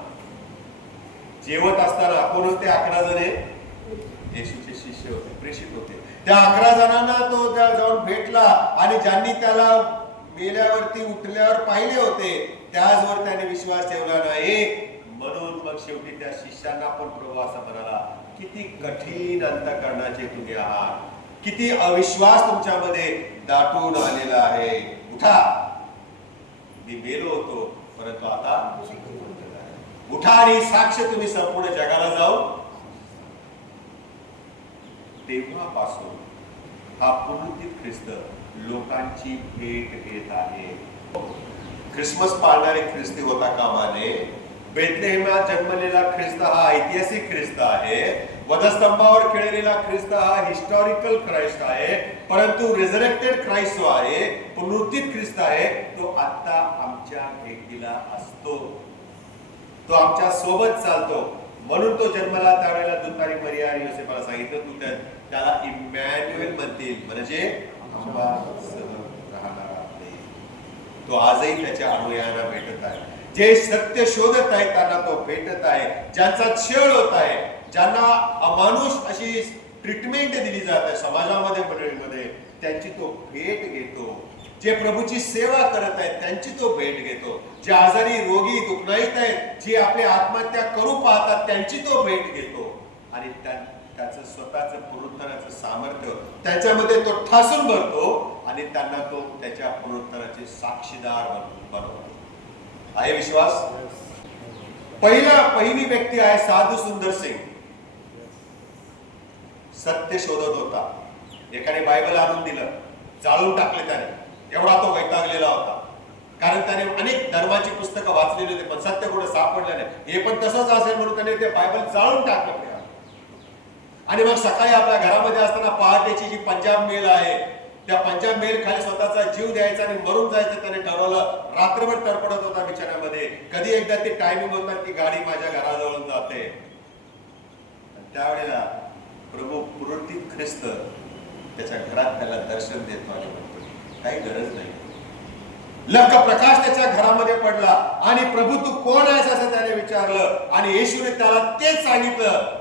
जेवत असताना कोण होते? 11 जण येशूचे शिष्य होते, प्रेषित होते. त्या 11 जणांना तो जाऊन भेटला आणि ज्यांनी त्याला मेल्यावरती उठल्यावर पाहिले होते त्याचवर त्याने विश्वास ठेवला नाही. म्हणून मग शेवटी त्या शिष्यांना पण प्रभू असा म्हणाला, किती कठीण अंतःकरणाचे तुम्ही आहात, किती अविश्वास तुमच्यामध्ये दाटून आलेला आहे. उठा, मी मेलो होतो परंतु आता उठा आणि साक्ष तुम्ही संपूर्ण जगाला जाऊन. तेव्हापासून हा पुनरुत्थित ख्रिस्त लोकांची भेट घेत आहे. ख्रिसमस पाळणारे ख्रिस्ती होता कामा नये. बेथलेहेमात जन्मलेला ख्रिस्त हा ऐतिहासिक ख्रिस्त आहे. वधस्तंभावर खेळलेला ख्रिस्त हा हिस्टॉरिकल क्राइस्ट आहे. परंतु रिझरेक्टेड क्राइस्ट जो आहे, पुनरुत्थित ख्रिस्त आहे, तो आता आमच्या भेटीला असतो, तो आमच्या सोबत चालतो. म्हणून तो जन्माला त्यावेळेला दूतारी मरिया आणि योसेफाला सांगितलं, तू त्याला इमॅन्युएल म्हणतील, म्हणजे आम्हासह राहणारा. तो आजही त्याच्या अनुयायांना भेटत आहे. जे सत्य शोधत आहे त्यांना तो भेटत आहे, ज्यांचा छळ होत आहे, ज्यांना अमानुष अशी ट्रीटमेंट दिली जात आहे समाजामध्ये मंडळीमध्ये, त्यांची तो भेट घेतो. जे प्रभूची सेवा करत आहेत त्यांची तो भेट घेतो. जे आजारी रोगी दुखनाईत आहेत, जे आपले आत्महत्या करू पाहतात त्यांची तो भेट घेतो. आणि त्याचं स्वतःचं पुनरुत्थानाचं सामर्थ्य त्याच्यामध्ये तो ठासून भरतो आणि त्यांना तो त्याच्या पुनरुत्थानाचे साक्षीदार बनवतो. आहे विश्वास? पहिली व्यक्ती आहे साधू सुंदर सिंग. सत्य शोधत होता. एकाने बायबल आणून दिलं, जाळून टाकले त्याने. एवढा तो वैतागलेला होता, कारण त्याने अनेक धर्माची पुस्तकं वाचलेली होती, पण सत्य कुठे सापडलं नाही. हे पण तसंच असेल म्हणून त्याने ते बायबल जाळून टाकलं. आणि मग सकाळी आपल्या घरामध्ये असताना पहाटेची जी पंजाब मेल आहे, त्या पंजाब मेल खाली स्वतःचा जीव द्यायचा आणि मरून जायचं त्याने ठरवलं. रात्रभर तडपडत होता बिचाऱ्यामध्ये. कधी एकदा ते टायमिंग होता की गाडी माझ्या घराजवळून जाते. त्यावेळेला प्रभू पुनरुत्थित ख्रिस्त त्याच्या घरात त्याला दर्शन देतो आणि म्हणतो काही गरज नाही. लख प्रकाश त्याच्या घरामध्ये पडला आणि प्रभू तू कोण आहेस असं त्याने विचारलं. आणि येशूने त्याला तेच सांगितलं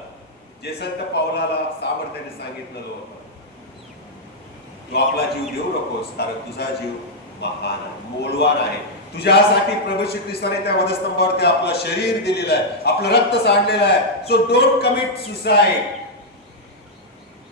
जे संत पावलाला सामर्थ्याने सांगितलं होतं. तू आपला जीव देऊ नकोस, कारण तुझा जीव महान आहे, मौल्यवान आहे. तुझ्यासाठी प्रभू श्री ख्रिस्ताने त्या वधस्तंभावरती आपलं शरीर दिलेलं आहे, आपलं रक्त सांडलेलं आहे. So don't commit suicide.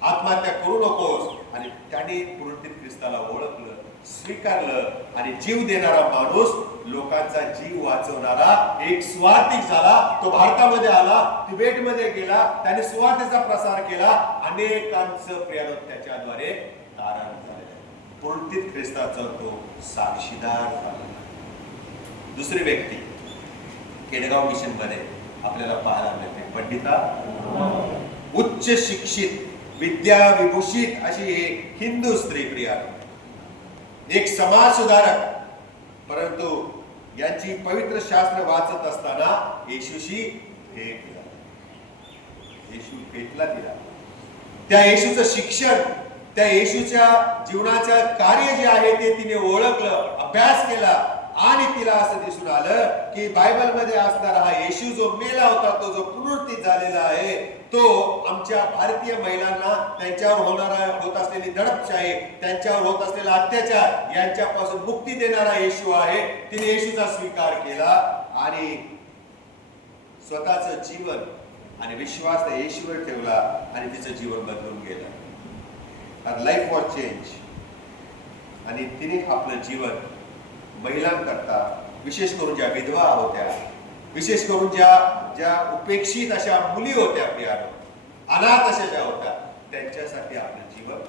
आत्महत्या करू नकोस. आणि त्याने पुनरुत्थित ख्रिस्ताला ओळखलं, स्वीकारलं आणि जीव देणारा माणूस, लोकांचा जीव वाचवणारा एक स्वार्थी झाला. तो भारतामध्ये आला, तिबेटमध्ये गेला, त्याने सुवार्थेचा प्रसार केला. अनेकांचं प्रेरणा त्याच्याद्वारे तारण झाले. पुनरुत्थित ख्रिस्ताचा तो साक्षीदार झाला. दुसरी व्यक्ती केडगाव मिशन मध्ये आपल्याला पाहायला मिळते. पंडिता, उच्च शिक्षित, विद्या विभूषित अशी एक हिंदू स्त्री प्रिया, एक समाज सुधारक. परंतु यांची पवित्र शास्त्र वाचत असताना येशूशी भेट झाली. येशू भेटला तिला. त्या येशूचं शिक्षण, त्या येशूच्या जीवनाच्या कार्य जे आहे ते तिने ओळखलं, अभ्यास केला. आणि तिला असं दिसून आलं की बायबल मध्ये असणारा हा येशू जो मेला होता, तो जो पुनरुत्थित झालेला आहे, तो आमच्या भारतीय महिलांना त्यांच्यावर होत असलेली दडपशाही, त्यांच्यावर होत असलेला अत्याचार यांच्यापासून मुक्ती देणारा येशू आहे. तिने येशूचा स्वीकार केला आणि स्वतःचं जीवन आणि विश्वास त्या येशूवर ठेवला आणि तिचं जीवन बदलून गेलं. Life was change. आणि तिने आपलं जीवन महिलांकरता, विशेष करून ज्या विधवा होत्या, विशेष करून ज्या उपेक्षित अशा मुली होत्या, प्रियानो, अनाथ अशा ज्या होत्या, त्यांच्यासाठी आपलं जीवन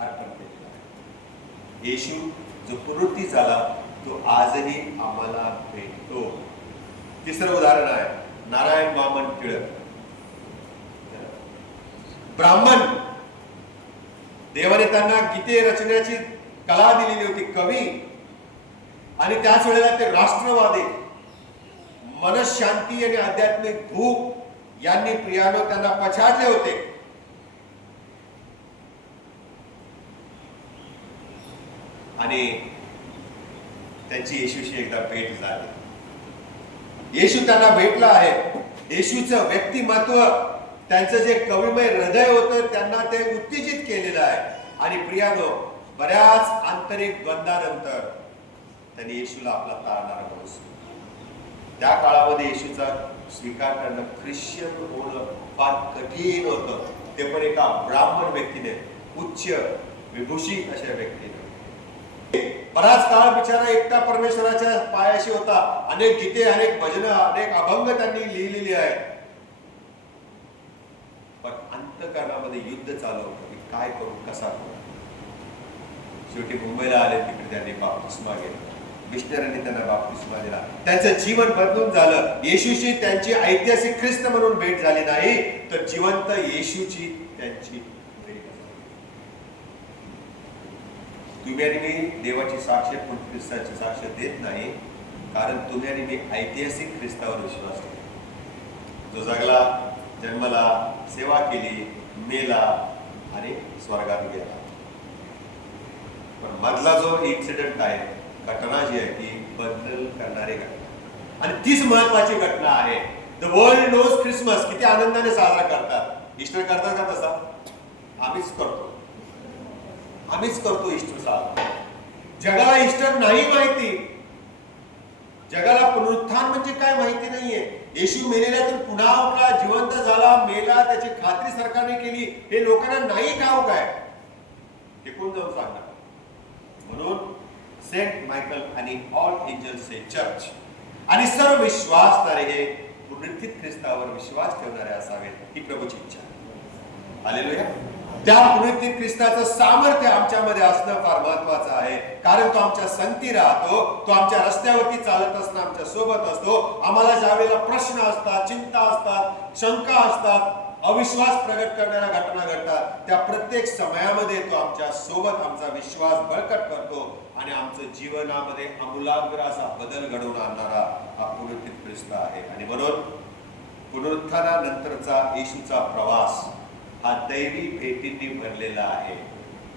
अर्पण केलेलं आहे. येशू जो पुनरुत्थित झाला तो आजही आम्हाला भेटतो. तिसरं उदाहरण आहे नारायण वामन टिळक. ब्राह्मण, देवाने त्यांना गीते रचण्याची कला दिलेली होती, कवी. आणि त्याच वेळेला ते राष्ट्रवादी, मनशांती आणि आध्यात्मिक भूक यांनी प्रियानो त्यांना पछाडले होते. आणि त्यांची येशूशी एकदा भेट झाली. येशू त्यांना भेटला आहे. येशूचं व्यक्तिमत्व, त्यांचं जे कविमय हृदय होतं, त्यांना ते उत्तेजित केलेलं आहे. आणि प्रियानो, बऱ्याच आंतरिक द्वंद्वानंतर त्यांनी येशूला आपला तारणारा माणूस. त्या काळामध्ये येशूचा स्वीकार करणं, ख्रिश्चन होणं फार कठीण होतं. ते पण एका ब्राह्मण व्यक्तीने, उच्च विभूषित अशा व्यक्तीने. बराच काळ बिचारा एकटा परमेश्वराच्या पायाशी होता. अनेक गीते, अनेक भजनं, अनेक अभंग त्यांनी लिहिलेली आहेत. पण अंतःकरणामध्ये युद्ध चालू होतं की काय करू, कसा करू. शेवटी मुंबईला आले. तिकडे त्यांनी बाप्तिस्मा घेतला. मिशनरीने त्यांना बाप्तिस्मा दिला. त्यांचं जीवन बदलून झालं. येशूशी त्यांची ऐतिहासिक ख्रिस्त म्हणून भेट झाली नाही, तर जिवंत येशूची त्यांची भेट झाली. तुम्ही आणि मी देवाची साक्ष, पण ख्रिस्ताची साक्ष देत नाही, कारण तुम्ही आणि मी ऐतिहासिक ख्रिस्तावर विश्वास ठेवतो, जो जगला, जन्मला, सेवा केली, मेला आणि स्वर्गात गेला. पण मधला जो इन्सिडेंट आहे, घटना जी आहे, ती बदल करणारी घटना. आणि तीच महत्वाची घटना आहे. The world knows Christmas. किती आनंदाने साजरा करतात. ईस्टर करतात का तसा? आम्हीच करतो ईस्टर साजरा. जगाला ईस्टर नाही माहिती. जगाला पुनरुत्थान म्हणजे काय माहिती नाहीये. येशू मेलेल्यातून पुन्हा उठला, जिवंत झाला, मेला, त्याची खात्री सरकारने केली, हे लोकांना नाही ठाऊक आहे. हे कोण जाऊन सांगणार? म्हणून सेंट मायकल आणि ऑल एंजल्सचे चर्च आणि सर्व विश्वासणारे हे पुनरुत्थित ख्रिस्तावर विश्वास ठेवणारे असावेत, ही प्रभूची इच्छा आहे. हालेलुया. त्या पुनरुत्थित ख्रिस्ताचं सामर्थ्य आमच्यामध्ये असणं फार महत्वाचं आहे. कारण तो आमच्या संगती राहतो. तो आमच्या रस्त्यावरती चालत असताना आमच्या सोबत असतो. आम्हाला ज्यावेळेला प्रश्न असतात, चिंता असतात, शंका असतात, अविश्वास प्रगट करणाऱ्या घटना घडतात, त्या प्रत्येक समयामध्ये तो आमच्या सोबत आमचा विश्वास बळकट करतो आणि आमचं जीवनामध्ये आमूलाग्र असा बदल घडवून आणणारा हा पुनरुत्थित ख्रिस्त आहे. आणि म्हणून पुनरुत्थानानंतरचा येशूचा प्रवास हा दैवी भेटींनी भरलेला आहे.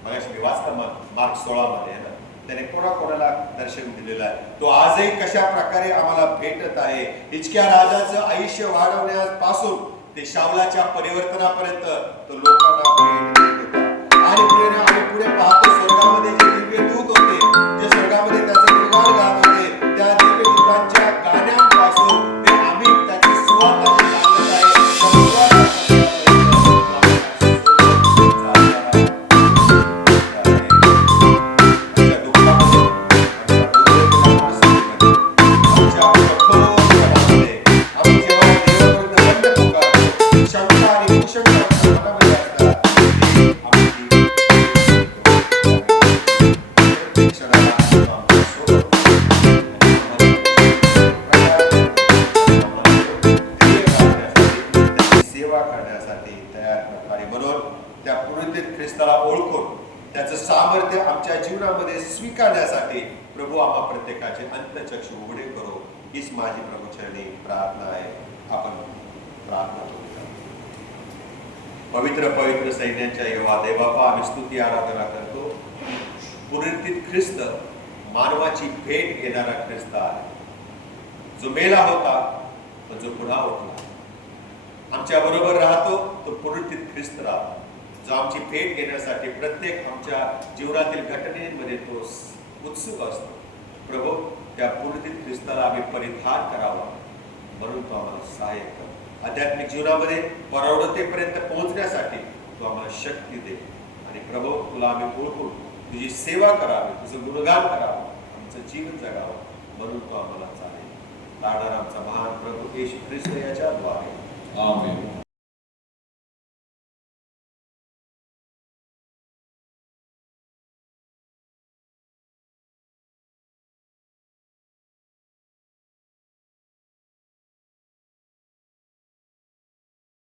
मगाशी मी वाचला मार्क 16 मध्ये ना, त्याने कोणाकोणाला दर्शन दिलेलं आहे. तो आजही कशा प्रकारे आम्हाला भेटत आहे. हिजकिया राजाचं आयुष्य वाढवण्यापासून ते शाऊलाच्या परिवर्तनापर्यंत तो लोकांना भेट देत होता. आणि पुढे पाहतो स्वर्गामध्ये जे दिव्य दूत होते, जे स्वर्गामध्ये त्याचे गुणगान गात होते, त्या दिव्य दूतांच्या गाण्यांपासून ते आम्ही त्याची सुवार्ता जी सांगत आहे, सामर्थ्य आमच्या जीवनामध्ये स्वीकारण्यासाठी प्रभू आम्हा प्रत्येकाचे अंतःचक्षु उघडे करो, हीच माझी प्रभूचरणी प्रार्थना आहे. आपण प्रार्थना करू. पवित्र पवित्र सैन्याच्या यहोवा देवापा, आम्ही स्तुती आराधना करतो. पुनरुत्थित ख्रिस्त मानवाची भेट घेणारा ख्रिस्त आहे, जो मेला होता पण जो पुन्हा उठला, आमच्या बरोबर राहतो. तो पुनरुत्थित ख्रिस्त राहतो, जो आमची भेट घेण्यासाठी प्रत्येक आमच्या जीवनातील घटनेमध्ये तो उत्सुक असतो. प्रभू, त्या पुनरुत्थित ख्रिस्ताला आम्ही परिधान करावा म्हणून तो आम्हाला सहाय्य कर. आध्यात्मिक जीवनामध्ये परवडतेपर्यंत पोहोचण्यासाठी तो आम्हाला शक्ती दे. आणि प्रभू, तुला आम्ही ओळखून तुझी सेवा करावी, तुझं गुणगान करावं, आमचं जीवन जगावं म्हणून तो आम्हाला चालेल. लाडणारा आमचा महान प्रभू येशू ख्रिस्त याच्या द्वारे. आमेन.